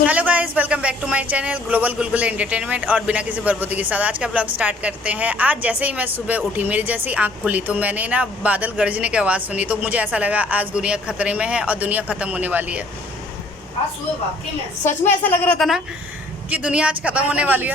Hello guys, welcome back to my channel global Gulgul entertainment. और बिना किसी बर्बादी के साथ आज का ब्लॉग स्टार्ट करते हैं। आज जैसे ही मैं सुबह उठी, मेरी जैसी आंख खुली तो मैंने ना बादल गरजने की आवाज़ सुनी, तो मुझे ऐसा लगा आज दुनिया खतरे में है और दुनिया ख़त्म होने वाली है। आज सुबह वाकई में सच में ऐसा लग रहा था ना कि दुनिया आज खत्म होने वाली है।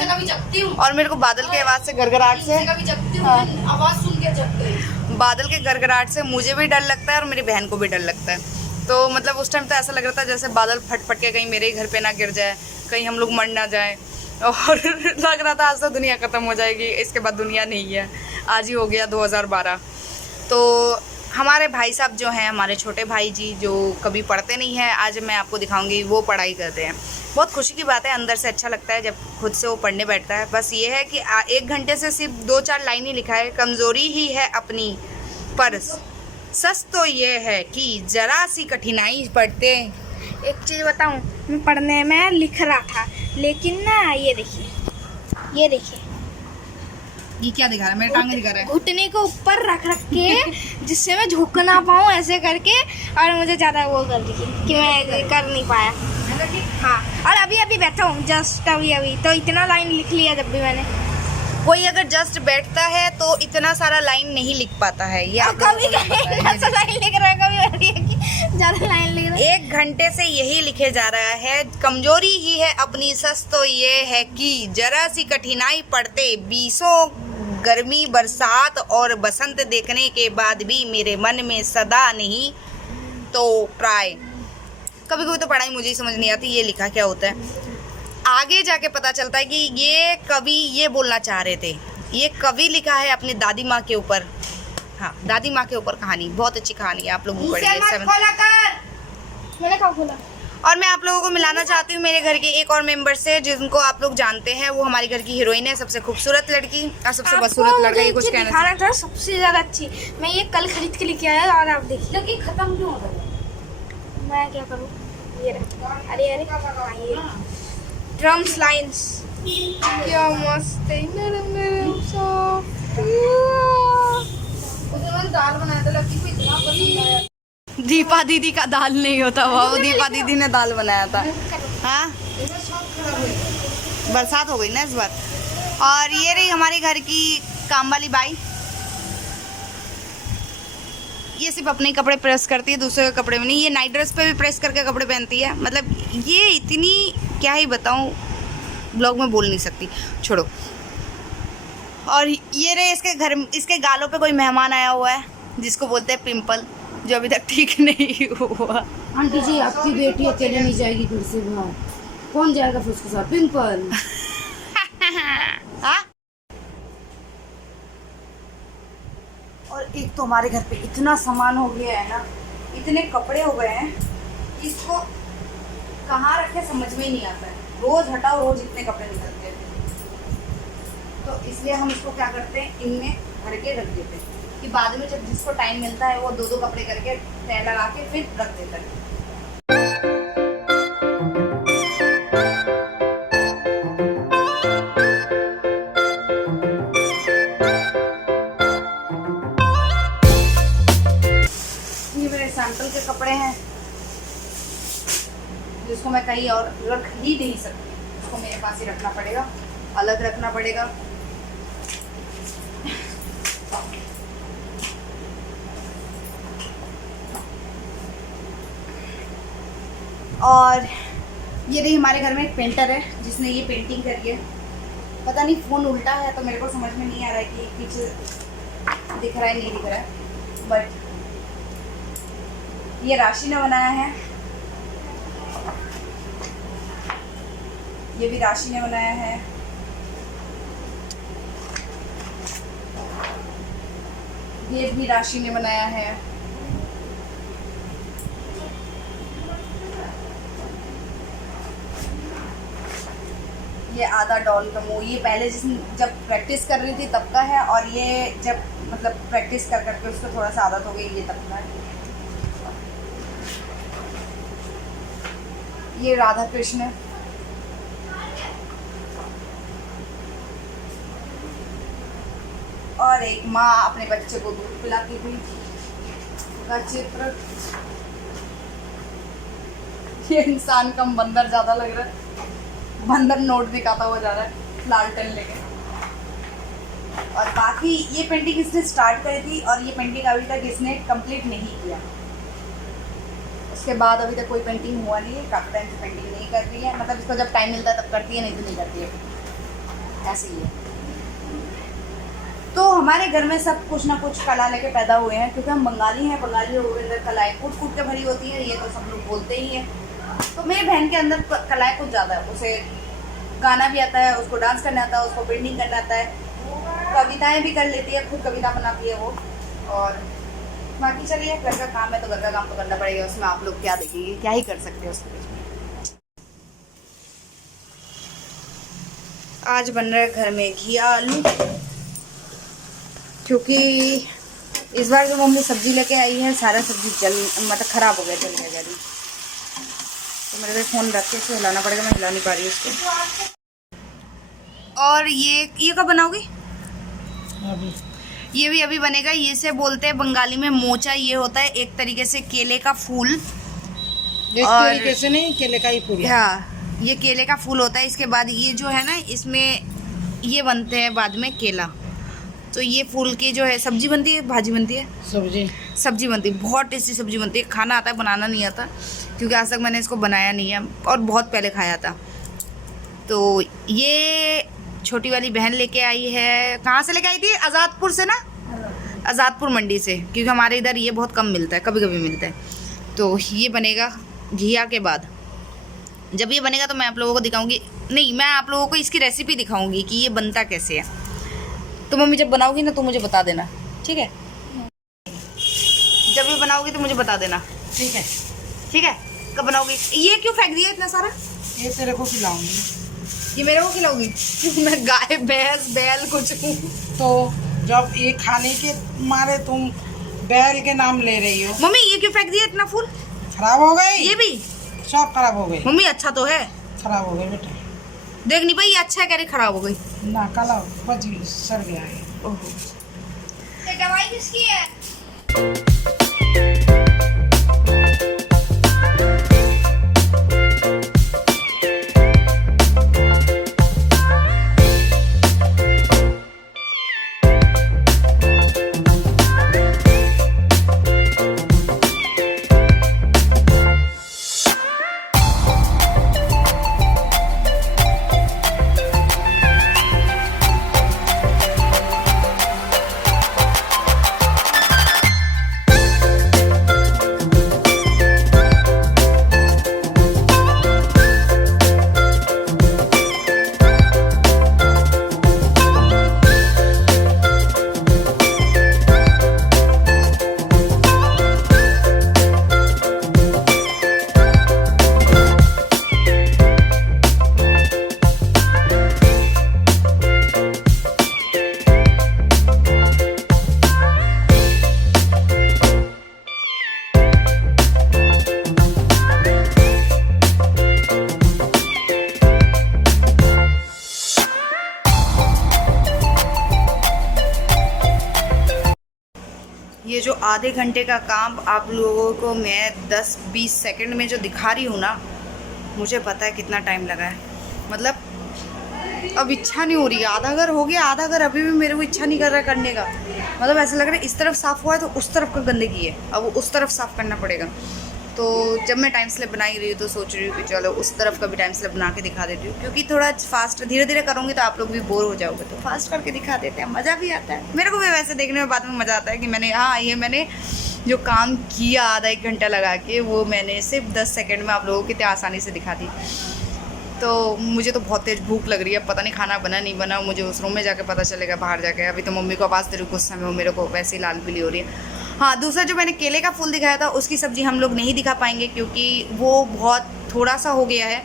और मेरे को बादल के आवाज़ से गड़गड़ाहट से आवाज सुन के जग गई। बादल के गड़गड़ाहट से मुझे भी डर लगता है और मेरी बहन को भी डर लगता है। तो मतलब उस टाइम तो ऐसा लग रहा था जैसे बादल फट फट के कहीं मेरे ही घर पे ना गिर जाए, कहीं हम लोग मर ना जाए। और लग रहा था आज तो दुनिया ख़त्म हो जाएगी, इसके बाद दुनिया नहीं है। आज ही हो गया 2012। तो हमारे भाई साहब जो हैं, हमारे छोटे भाई जी जो कभी पढ़ते नहीं हैं, आज मैं आपको दिखाऊंगी वो पढ़ाई करते हैं। बहुत खुशी की बात है, अंदर से अच्छा लगता है जब खुद से वो पढ़ने बैठता है। बस ये है कि 1 घंटे से सिर्फ 2-4 लाइन ही लिखा है। कमज़ोरी ही है अपनी, पर सच तो ये है कि ज़रा सी कठिनाई पढ़ते। एक चीज़ बताऊं, मैं पढ़ने में लिख रहा था, लेकिन ना ये देखिए ये क्या दिखा रहा है? मेरे टांगे दिखा रहा है। घुटने को ऊपर रख के जिससे मैं झुक ना पाऊँ ऐसे करके, और मुझे ज़्यादा वो कर दी कि मैं कर नहीं पाया। हाँ, और अभी बैठा हूँ जस्ट अभी तो इतना लाइन लिख लिया। जब भी मैंने कोई अगर जस्ट बैठता है तो इतना सारा लाइन नहीं लिख पाता है। ये आप कभी लाइन लिख रहा है, कभी ज़्यादा लाइन लिख रहा है। 1 घंटे से यही लिखे जा रहा है। कमजोरी ही है अपनी, सच तो ये है कि जरा सी कठिनाई पड़ते, बीसों गर्मी बरसात और बसंत देखने के बाद भी मेरे मन में सदा नहीं तो ट्राई। कभी कभी तो पढ़ाई मुझे ही समझ नहीं आती ये लिखा क्या होता है। आगे जाके पता चलता है कि ये कवि ये बोलना चाह रहे थे। ये कवि लिखा है अपनी दादी माँ के ऊपर। हाँ, दादी माँ के ऊपर कहानी, बहुत अच्छी कहानी है, आप लोग पढ़िए। मैंने कहा खोला। और मैं आप लोगों को मिलाना चाहती हूँ मेरे घर के एक और मेंबर से, जिनको आप लोग जानते हैं। वो हमारे घर की हीरोइन है, सबसे खूबसूरत लड़की और सबसे बदसूरत लड़का। ये कुछ कहना दिखाना था सबसे ज्यादा अच्छी। मैं ये कल खरीद के लेके आया और आप देखिए। लेकिन खत्म क्यों हो गया? मैं क्या करूँ, ये रहा। अरे ड्रम्स लाइंस क्या मस्त है। उसने दाल बनाया था, लड़की को इतना पसंद आया। दीपा दीदी का दाल नहीं होता, वो दीपा दीदी ने दाल बनाया था। हाँ, बरसात हो गई ना इस बार। और ये रही हमारे घर की काम वाली बाई। ये सिर्फ अपने कपड़े प्रेस करती है, दूसरे के कपड़े में नहीं। ये नाइट ड्रेस पे भी प्रेस करके कपड़े पहनती है। मतलब ये इतनी, क्या ही बताऊँ, ब्लॉग में बोल नहीं सकती, छोड़ो। और ये रहे इसके घर, इसके गालों पे कोई मेहमान आया हुआ है जिसको बोलते हैं पिंपल, जो अभी तक ठीक नहीं हुआ। आंटी जी, आपकी बेटी अकेले नहीं जाएगी घर से बाहर। कौन जाएगा फिर उसके साथ? पिंपल। हाँ? और एक तो हमारे घर पे इतना सामान हो गया है ना, इतने कपड़े हो गए हैं, इसको कहाँ रखे समझ में ही नहीं आता है। रोज हटाओ, रोज इतने कपड़े निकलते हैं। तो इसलिए हम इसको क्या करते हैं, इनमें भर के रख देते हैं कि बाद में जब जिसको टाइम मिलता है वो 2-2 कपड़े करके तय लगा के फिर रख देता है। ये मेरे सैंपल के कपड़े हैं जिसको मैं कहीं और रख ही नहीं सकती, उसको मेरे पास ही रखना पड़ेगा, अलग रखना पड़ेगा। और ये रही हमारे घर में एक पेंटर है जिसने ये पेंटिंग करी है। पता नहीं फ़ोन उल्टा है तो मेरे को समझ में नहीं आ रहा है कि पीछे दिख रहा है नहीं दिख रहा है, बट ये राशि ने बनाया है। ये भी राशि ने बनाया है। ये भी राशि ने बनाया है। ये आधा डॉल का मुंह, ये पहले जब प्रैक्टिस कर रही थी तब का है, और ये जब मतलब प्रैक्टिस कर करके उसको थोड़ा सा आदत हो गई, ये तब का है। ये राधा कृष्ण, और एक माँ अपने बच्चे को दूध पिलाती हुई का चित्र। ये इंसान कम बंदर ज़्यादा लग रहा है, बंदर नोट दिखाता हुआ जा रहा है लालटेन लेके। और बाकी ये पेंटिंग इसने स्टार्ट करी थी और ये पेंटिंग अभी तक इसने कंप्लीट नहीं किया। उसके बाद अभी तक कोई पेंटिंग हुआ नहीं है, काफ़ी टाइम से पेंटिंग नहीं कर रही है, मतलब इसको जब टाइम मिलता है तब करती है, नहीं तो नहीं करती है, ऐसे ही है। तो हमारे घर में सब कुछ ना कुछ कला लेके पैदा हुए हैं, क्योंकि हम बंगाली हैं, बंगाली लोगों के अंदर कलाएँ कूट कूट के भरी होती हैं, ये तो सब लोग बोलते ही हैं। तो मेरी बहन के अंदर कलाएँ कुछ ज़्यादा है, उसे गाना भी आता है, उसको डांस करना आता है, उसको पेंटिंग करना आता है, कविताएं भी कर लेती है, खुद कविता बनाती है वो। और बाकी चलिए, घर का काम है तो घर का काम तो करना पड़ेगा, उसमें आप लोग क्या देखेंगे, क्या ही कर सकते हैं उसके बीच में। आज बन रहा है घर में घिया आलू, क्योंकि इस बार जो मम्मी सब्जी लेके आई है सारा सब्जी मतलब ख़राब हो गया, जल गया जल्दी। तो मेरे को फ़ोन रख के इसको हिलाना पड़ेगा, मैं हिला नहीं पा रही उसको। और ये कब बनाओगी? अभी ये भी अभी बनेगा। ये से बोलते हैं बंगाली में मोचा। ये होता है एक तरीके से केले का फूल। एक और तरीके से नहीं, केले का ही फूल है। हाँ, ये केले का फूल होता है। इसके बाद ये जो है ना, इसमें ये बनते हैं बाद में केला। तो ये फूल की जो है सब्जी बनती है, भाजी बनती है, सब्जी बनती है, बहुत टेस्टी सब्जी बनती है। खाना आता है, बनाना नहीं आता, क्योंकि आज तक मैंने इसको बनाया नहीं है और बहुत पहले खाया था। तो ये छोटी वाली बहन लेके आई है। कहाँ से लेके आई थी? आज़ादपुर से ना, आज़ादपुर मंडी से, क्योंकि हमारे इधर ये बहुत कम मिलता है, कभी कभी मिलता है। तो ये बनेगा घिया के बाद। जब ये बनेगा तो मैं आप लोगों को दिखाऊंगी, नहीं, मैं आप लोगों को इसकी रेसिपी दिखाऊंगी कि ये बनता कैसे है। तो मम्मी जब बनाओगी ना तो मुझे बता देना, ठीक है? जब ये बनाओगी तो मुझे बता देना, ठीक है। ठीक है? कब बनाओगी? ये क्यों फेंक दिया इतना सारा? ये तेरे को खिलाऊंगी। ये मेरे को खिलाओगी? मैं गाय भैंस बैल कुछ हूँ। तो जब ये खाने के मारे तुम बैल के नाम ले रही हो। मम्मी ये क्यों फेंक दिया इतना फूल? खराब हो गई। ये भी सब खराब हो गई। मम्मी अच्छा तो है। खराब हो गई बेटा। देख नहीं भाई, ये अच्छा है, कह रही खराब हो गई। ना काला बच गई, सड़ गया है। ओहो, ये दवाई किसकी है? ये जो आधे घंटे का काम आप लोगों को मैं 10-20 सेकंड में जो दिखा रही हूँ ना, मुझे पता है कितना टाइम लगा है। मतलब अब इच्छा नहीं हो रही है। आधा घर हो गया, आधा घर अभी भी मेरे को इच्छा नहीं कर रहा है करने का। मतलब ऐसा लग रहा है इस तरफ साफ़ हुआ है तो उस तरफ का गंदगी है, अब उस तरफ साफ़ करना पड़ेगा। तो जब मैं टाइम स्लैप बना ही रही हूँ तो सोच रही हूँ कि चलो उस तरफ का भी टाइम स्लैप बना के दिखा देती हूँ, क्योंकि थोड़ा फास्ट धीरे धीरे करूँगी तो आप लोग भी बोर हो जाओगे, तो फास्ट करके दिखा देते हैं, मज़ा भी आता है। मेरे को भी वैसे देखने में बाद में मज़ा आता है कि मैंने, हाँ, ये मैंने जो काम किया आधा एक घंटा लगा के, वो मैंने सिर्फ 10 सेकेंड में आप लोगों को कितने आसानी से दिखा दी। तो मुझे तो बहुत तेज़ भूख लग रही है, पता नहीं खाना बना नहीं बना, मुझे उस रूम में जाके पता चलेगा, बाहर जाके। अभी तो मम्मी को आवाज़ दे रही, गुस्सा में वो मेरे को वैसे ही लाल पीली हो रही है। हाँ, दूसरा जो मैंने केले का फूल दिखाया था उसकी सब्ज़ी हम लोग नहीं दिखा पाएंगे, क्योंकि वो बहुत थोड़ा सा हो गया है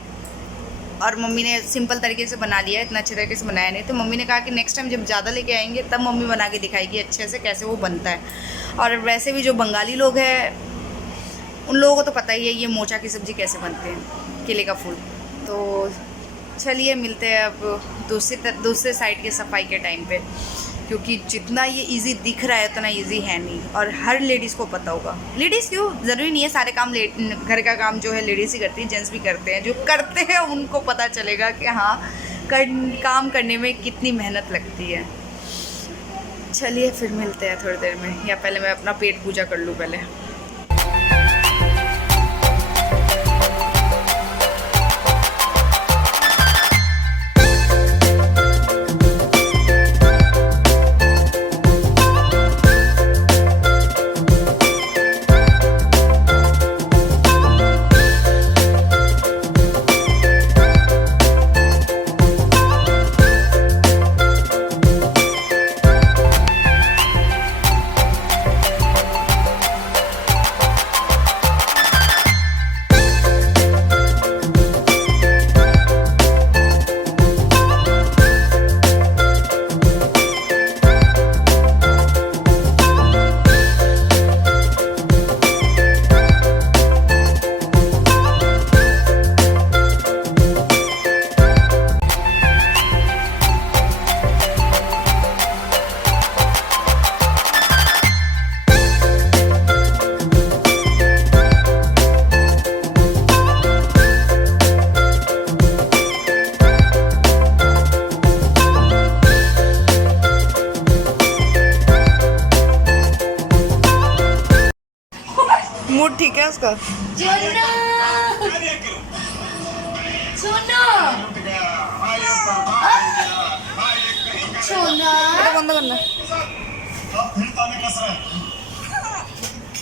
और मम्मी ने सिंपल तरीके से बना लिया है, इतना अच्छे तरीके से बनाया नहीं। तो मम्मी ने कहा कि नेक्स्ट टाइम जब ज़्यादा लेके आएंगे तब मम्मी बना के दिखाएगी अच्छे से कैसे वो बनता है। और वैसे भी जो बंगाली लोग हैं उन लोगों को तो पता ही है ये मोचा की सब्ज़ी कैसे बनते हैं, केले का फूल। तो चलिए मिलते हैं अब दूसरे साइड के सफाई के टाइम पे, क्योंकि जितना ये इजी दिख रहा है उतना इजी है नहीं, और हर लेडीज़ को पता होगा। लेडीज़ क्यों, ज़रूरी नहीं है सारे काम घर का काम जो है लेडीज़ ही करती है, जेंट्स भी करते हैं। जो करते हैं उनको पता चलेगा कि हाँ काम करने में कितनी मेहनत लगती है। चलिए फिर मिलते हैं थोड़ी देर में, या पहले मैं अपना पेट पूजा कर लूँ पहले। मूड ठीक है उसका? छोना बंद करना।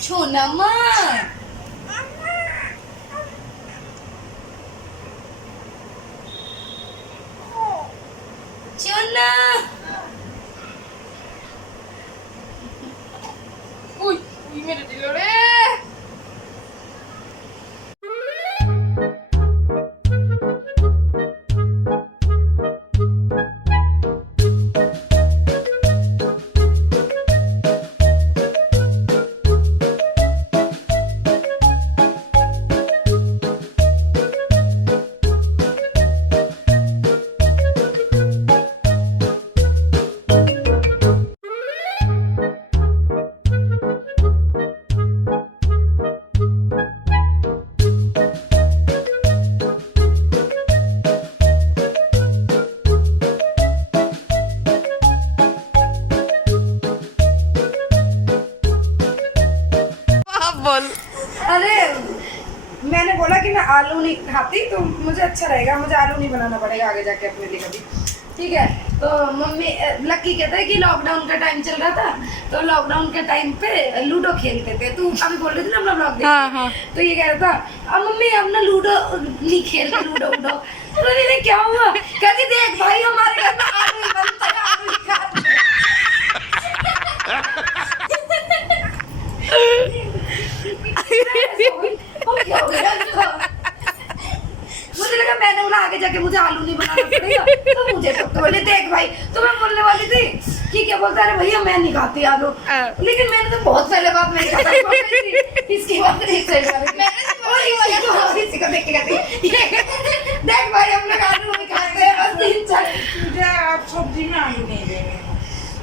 छोना माँ छोना मेरे दिलोड़े। अरे मैंने बोला कि मैं आलू नहीं खाती, तो मुझे अच्छा रहेगा, मुझे आलू नहीं बनाना पड़ेगा आगे जाके अपने लिए कभी। ठीक है, तो मम्मी लक्की कहता है कि लॉकडाउन का टाइम चल रहा था, तो लॉकडाउन के टाइम पे लूडो खेलते थे। तू अभी बोल रही थी ना अपना ब्लॉग देख। हाँ। तो ये कह रहा था अब मम्मी हम ना लूडो नहीं खेलते, लूडो उडो। तो मैंने क्या हुआ, कहती देख भाई हमारे घर में आलू ही बनता है, आलू ही खाते हैं। मुझे लगा मैंने बोला आगे जाके मुझे आलू नहीं बनाना पड़ेगा, तो मुझे तो बोले देख भाई, तो मैं बोलने वाली थी कि क्या बोलता है भैया मैं नहीं खाती आलू, लेकिन मैंने तो बहुत पहले बात नहीं खाता थी, इसकी बात नहीं सही देख के कहती देख भाई हम लोग आलू नहीं खाते हैं, बस 3-4 तुझे आप सब्जी में आलू नहीं देंगे।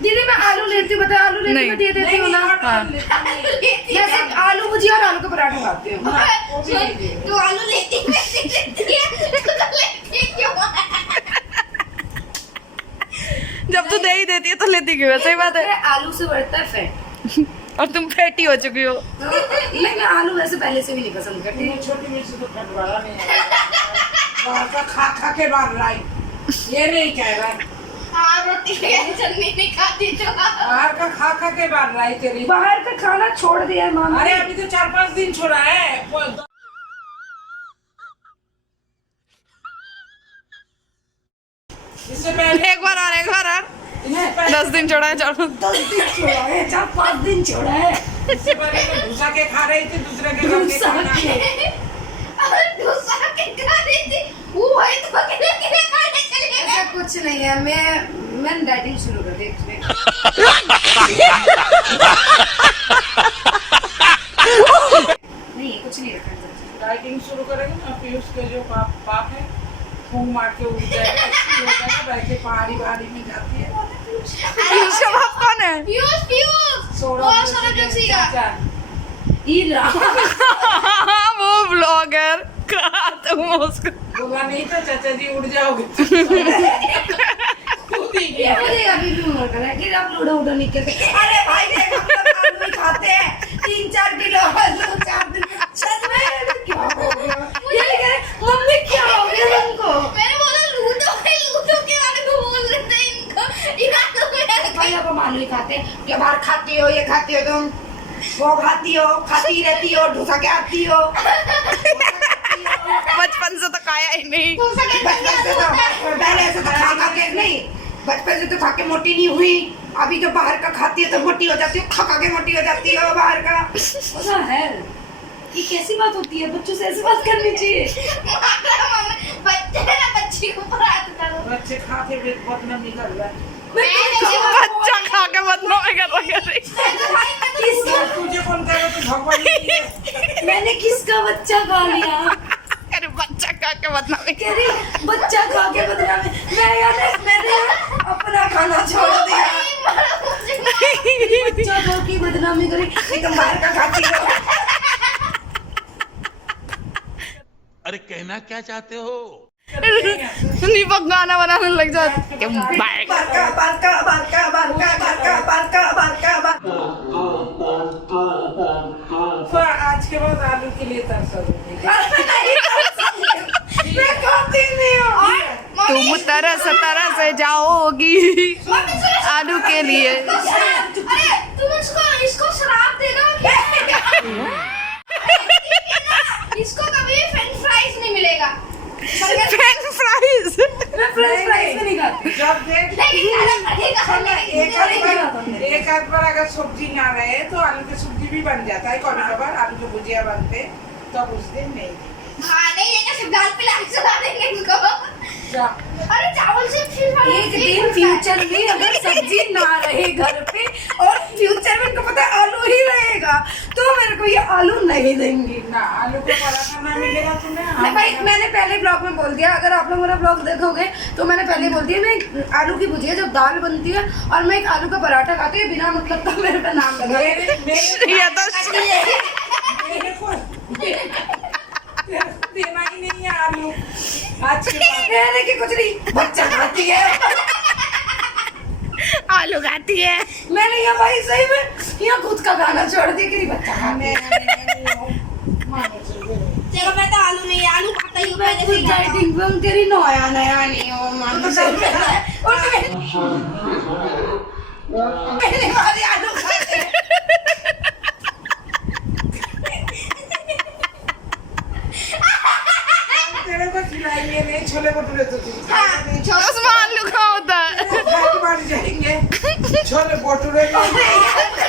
दीदी मैं आलू लेती हूँ, बता आलू लेती हूँ, दे देती हूँ ना। मैं सिर्फ आलू भुजिया और आलू का पराठा खाती हूँ। तो आलू लेती जब तू दे ही देती है तो लेती क्यों है? सही बात है। आलू से बढ़ता है फैट, और तुम फैटी हो चुकी हो। लेकिन आलू वैसे पहले से भी नहीं पसंद करती। छोटी मिर्च तो कटवाड़ा नहीं है, बाहर का खा खा के बाहर लाई, ये नहीं कह रहा। रोटी चटनी नहीं खाती तो बाहर का खा खा के बाहर लाई तेरी। बाहर का खाना छोड़ दिया है मामा। अरे अभी तो 4-5 दिन छोड़ा है। इससे पहले एक बार और 10 दिन छोड़ा है, 10 दिन छोड़ा है, 4-5 दिन छोड़ा है। इससे पहले मैं घुसा के खा रही थी दूसरे के घर के खाना। डोसा के खा रही थी, वो है तो अकेले अकेले खाने चले गए। ऐसा कुछ नहीं है, मैं डाइटिंग शुरू कर दी। नहीं कुछ नहीं रखा है। डाइटिंग शुरू करेंगे ना, पीयूष के जो पाप है फूंक मार के उठ जाएगा, बैठे पहाड़ी में जाती है। उसका बाप कौन है? पीयूष बहुत सारा जोशी का वो ब्लॉगर कहा तुम उसको होगा नहीं तो चाचा जी उड़ जाओगे। ये मुझे अभी भी उम्र कर रहा है कि आप लूडो उडो नहीं खेलते। अरे भाई देख हम लोग आलू ही खाते हैं 3-4 किलो आलू 4 दिन में। सच में क्या हो गया? ये कह रहे मम्मी क्या हो गया तुमको? मैंने बोला लूडो है, लूडो के बारे में बोल रहे थे इनको भाई अब हम आलू ही खाते हैं। क्या बाहर खाती हो, ये खाती हो तुम, वो खाती हो, खाती रहती हो, डोसा क्या आती हो। बचपन से तो खाया ही नहीं। बचपन से तो पहले से तो खा के नहीं, बचपन से तो खा के मोटी नहीं हुई। अभी तो बाहर का खाती है तो मोटी हो जाती हो, खा के मोटी हो जाती हो बाहर का। ऐसा है, ये कैसी बात होती है? बच्चों से ऐसी बात करनी चाहिए। बच्चे ना बच्ची को पढ़ाते करो। बच्चे खा के भी बदनाम निकल रहा है। बच्चा खा के बदनाम कर रहा है। किसका तुझे कौन कहेगा तू भगवान नहीं है। मैंने किसका बच्चा खा लिया? अरे बच्चा खा के बदनाम कह रही बच्चा खा के बदनामी। मैंने अपना खाना छोड़ दिया। बच्चा खा के बदनामी करी, तुम बाहर का खाती हो। अरे कहना क्या चाहते हो? दीपक गाना बनाने लग जाते कि बाइक बारका बारका बारका बारका बारका बारका बारका बारका। तो आज के बाद आलू के लिए तरसोगे। मैं खाती नहीं हूँ। तुम तरस जाओगी आलू के लिए। अरे तुम इसको श्राप दे दो इसको कभी फ्रेंच फ्राइज नहीं मिलेगा। फ्रेंच फ्राइज मैं फ्रेंच फ्राइज नहीं खाती। जब देख एक आध बार अगर सब्जी ना रहे तो आलू की सब्जी भी बन जाता है। कभी कभार आलू की भुजिया बनते तब उस दिन नहीं। हाँ नहीं ये सिर्फ दाल पे लाके चला देंगे इसको। अरे चावल से फिर एक दिन फ्यूचर में अगर सब्जी ना रहे घर पे और फ्यूचर में इनको पता है आलू ही रहेगा तो मेरे को ये आलू नहीं देंगे। ना आलू का पराठा ना मिलेगा तुम्हें। नहीं भाई मैंने पहले ब्लॉग में बोल दिया, अगर आप लोग मेरा ब्लॉग देखोगे तो मैंने पहले बोल दिया मैं आलू की भुजिया जब दाल बनती है और मैं एक आलू का पराठा खाती हूँ बिना मतलब का मेरे पे नाम लगा। ये तो देना ही नहीं है आलू आज के बाद। रहने की कुछ नहीं, बच्चा खाती है। आलू खाती है। मैंने यहाँ भाई सही में यहाँ खुद का खाना छोड़ दिया कि बच्चा खाने। चलो मैं तो आलू नहीं आलू खाता ही हूँ पहले से ही खाता हूँ। डाइटिंग पे हम तेरी नया नया नहीं हो मान पहले वाले आलू खाते हैं। तेरे को खिलाएंगे नहीं छोले भटूरे तो तुम खाएगा नहीं। उसमें आलू का होता है। खाके बाहर जाएंगे छोले भटूरे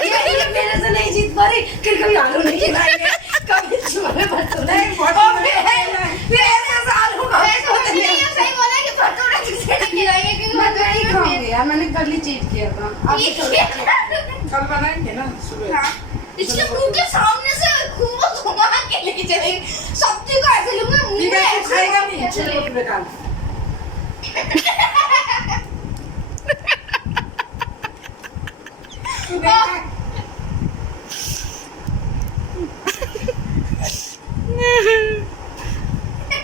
ये मेरे से नहीं जीत पा रही, फिर कभी आलू नहीं खिलाएंगे, कभी छोले भटूरे और फिर ऐसे आलू सही बोला कि भटूरे किसे नहीं खिलाएंगे क्योंकि मैं तो नहीं भटूरे खाऊंगी यार, मैंने कल ही चीट किया था। अब में- कल बनाएंगे ना सुबह। इसके मुंह के सामने से खूब घुमा के लेके चलेंगे सब्जी को ऐसे लूंगा मुंह ठीक में है तू खाएगा ऐसे नहीं छोले भटूरे डाल। तू नहीं खा-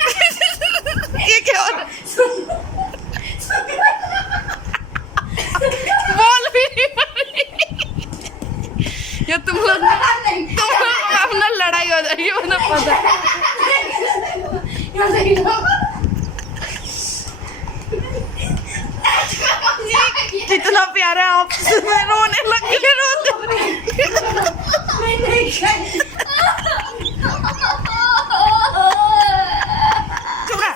ये क्या हो रहा है? बोल भी नहीं पा रही। ये तुम लोग अपना लड़ाई हो जाएगी मुझे पता है। यहाँ से ही लो। कितना प्यारा आप रोने लगे रोते मैं नहीं खाई। चुप रहा।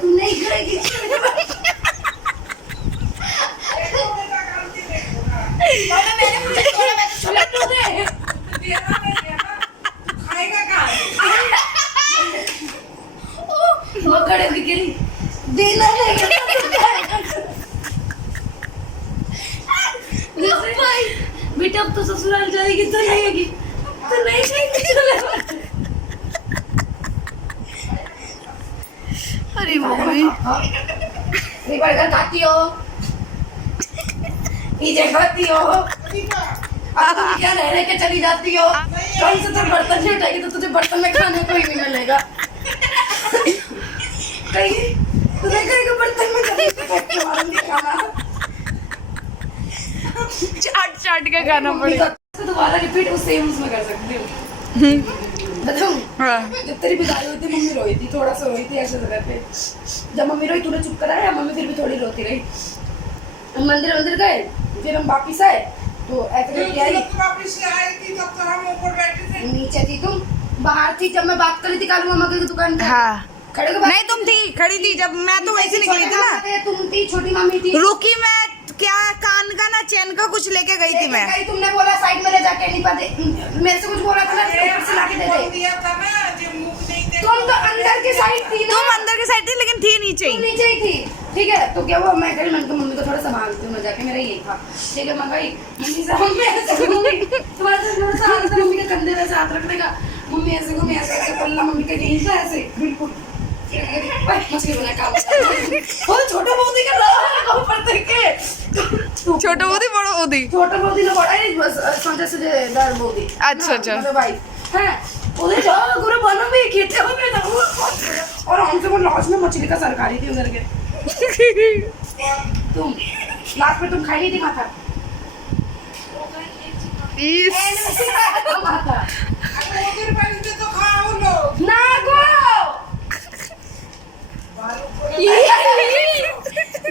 तुम नहीं खाएगी। मैंने मुझे छोड़ा मैं तो छोड़ा देना नहीं देना तू खाएगा कहाँ? वो खड़े भी गिरी देना नहीं बेटा अब तो ससुराल जाएगी तो रहेगी तो नहीं खाएगी चले। अरे मम्मी बर्गर खाती हो पीछे खाती हो, अब तुम क्या रह के चली जाती हो, कहीं से तो बर्तन नहीं उठाएगी तो तुझे बर्तन में खाने को ही नहीं मिलेगा। कहीं तुझे कहीं बर्तन में कभी फेंक के मारूंगी खाना। चाट चाट के खाना पड़ेगा। तो दोबारा रिपीट उस सेम उसमें कर सकती हूँ। बताऊँ हाँ। जब तेरी विदाई हुई थी मम्मी रोई थी, थोड़ा सा रोई थी ऐसे जगह पे। जब मम्मी रोई तूने चुप कराया, मम्मी फिर भी थोड़ी रोती रही। हम मंदिर गए, फिर हम वापिस आए तो ऐसे करके आई। वापस से आई थी तब तो हम ऊपर बैठे थे। नीचे थी तुम, बाहर थी जब मैं बात कर रही थी कालू मामा की दुकान पे। हाँ। खड़े हो के बात नहीं तुम थी, खड़ी थी जब मैं तो वैसे निकली थी ना। तुम थी, छोटी मामी थी। रुकी मैं क्या कान का ना चैन का कुछ लेके गई थी मैं। कहीं तुमने बोला साइड में ले जाके नहीं पाते, मेरे से कुछ बोला था ना, ऊपर से लाके दे दे। दिया था ना जो मुंह नहीं देखा। तुम तो अंदर की साइड थी ना। तुम अंदर की साइड थी लेकिन थी नीचे तुम ही। नीचे ही थी, ठीक है। तो क्या हुआ, मैं कहीं मम्मी को थोड़ा संभालती हूँ, मैं जाके मेरा यही था, ठीक है। मैं गई मम्मी से, मम्मी ऐसे घूमी, तुम्हारा थोड़ा सा हाथ था मम्मी के कंधे में से हाथ रखने का। मम्मी ऐसे घूमी, ऐसे पल्ला मम्मी का यहीं से ऐसे बिल्कुल मछली बना काम। वो छोटा मोदी का नाम ऊपर देखे, छोटा मोदी बड़ा मोदी। छोटा मोदी ना बड़ा ही समझे से दार मोदी। अच्छा, अच्छा। मतलब भाई हैं उधर जाओ गुरु बनो भी खेते हो मैं तो। और हमसे वो लास्ट में मछली का सरकारी थी उधर के। तुम लास्ट में तुम खाई नहीं थी माथा। माथा उधर बैठ के तो खाओ लो। ना गो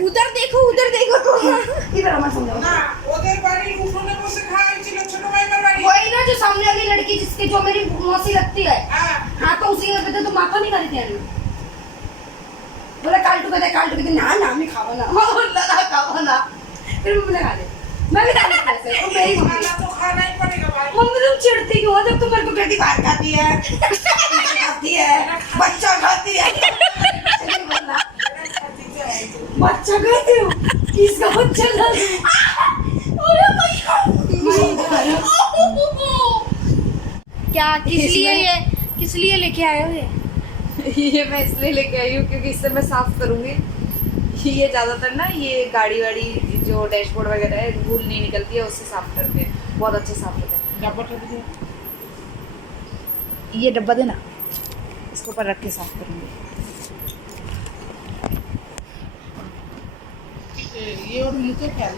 उधर देखो तुम इधर मत समझाओ ना उधर बारी उठने को से खाई चलो छोटो भाई बारी। वही ना जो सामने वाली लड़की जिसके जो मेरी मौसी लगती है। हां हाँ तो उसी में पता तो माथा नहीं करी थी बोला काल्टू कहते ना ना मैं खावा ना बोला खावा ना। फिर मम्मी ने खा ले, मैं भी खा लेती ऐसे तो मेरी मम्मी। खाना तो खाना ही पड़ेगा भाई। मम्मी तुम चिढ़ती क्यों हो जब तुम मेरे को कहती बाहर खाती है, खाती है, बच्चा खाती है। चलिए बोलना बच्चा खाते हो, किसका बच्चा खाते हो? अरे भैया क्या किस लिए लेके आए हो ये? ये मैं इसलिए लेके आई हूँ क्योंकि इससे मैं साफ करूँगी। ये ज़्यादातर ना ये गाड़ी वाड़ी जो डैशबोर्ड वगैरह है धूल नहीं निकलती है, उससे साफ करते हैं, बहुत अच्छे साफ होते हैं। डब्बा टप दे। ये डब्बा देना, इसके ऊपर रख के साफ करूँगी। ये और मुंह के ख्याल।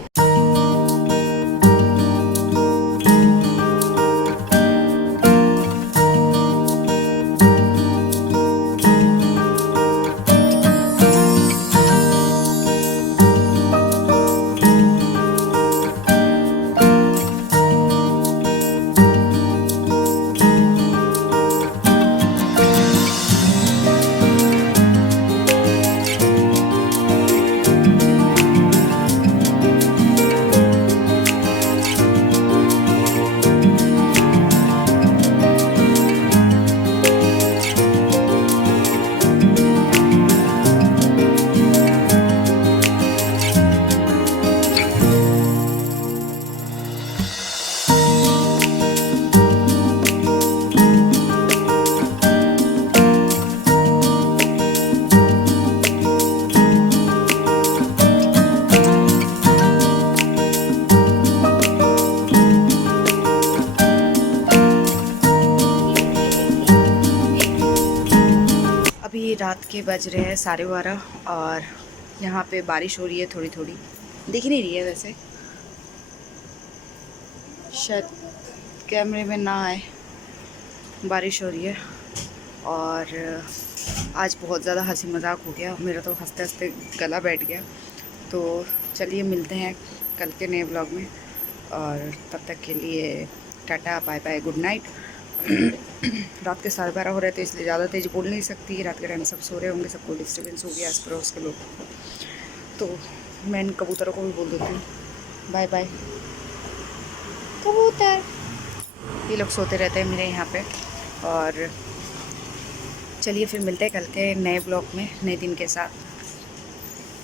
अभी रात के बज रहे हैं 12:30 और यहाँ पे बारिश हो रही है थोड़ी थोड़ी, दिख नहीं रही है वैसे, शायद कैमरे में ना आए। बारिश हो रही है और आज बहुत ज़्यादा हंसी मजाक हो गया, मेरा तो हंसते हंसते गला बैठ गया। तो चलिए मिलते हैं कल के नए ब्लॉग में, और तब तक के लिए tata bye bye good night. रात के 12:30 हो रहे थे इसलिए ज़्यादा तेज़ बोल नहीं सकती, रात के टाइम सब सो रहे होंगे, सबको डिस्टर्बेंस हो गया आस पड़ोस के लोग। तो मैं इन कबूतरों को भी बोल देती हूँ बाय बाय। कबूतर ये लोग सोते रहते हैं मेरे यहाँ पे। और चलिए फिर मिलते हैं कल के नए ब्लॉग में नए दिन के साथ।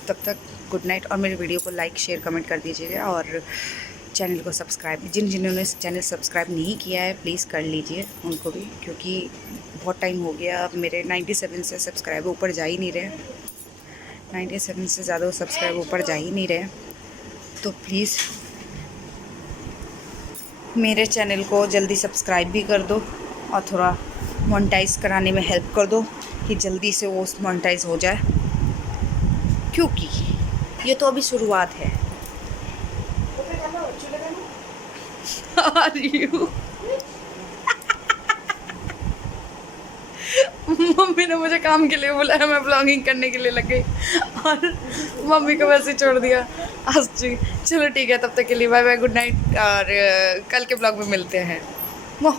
तब तक गुड नाइट, और मेरे वीडियो को लाइक शेयर कमेंट कर दीजिएगा, और चैनल को सब्सक्राइब, जिन्होंने चैनल सब्सक्राइब नहीं किया है प्लीज़ कर लीजिए उनको भी, क्योंकि बहुत टाइम हो गया, अब मेरे 97 से सब्सक्राइब ऊपर जा ही नहीं रहे, 97 से ज़्यादा सब्सक्राइब ऊपर जा ही नहीं रहे। तो प्लीज़ मेरे चैनल को जल्दी सब्सक्राइब भी कर दो और थोड़ा मोनेटाइज कराने में हेल्प कर दो कि जल्दी से वो मोनेटाइज हो जाए, क्योंकि ये तो अभी शुरुआत है। Are you? मम्मी ने मुझे काम के लिए बुलाया, मैं ब्लॉगिंग करने के लिए लग गई और मम्मी को वैसे छोड़ दिया आज जी। चलो ठीक है, तब तक के लिए बाय बाय, गुड नाइट, और कल के ब्लॉग में मिलते हैं। वाह।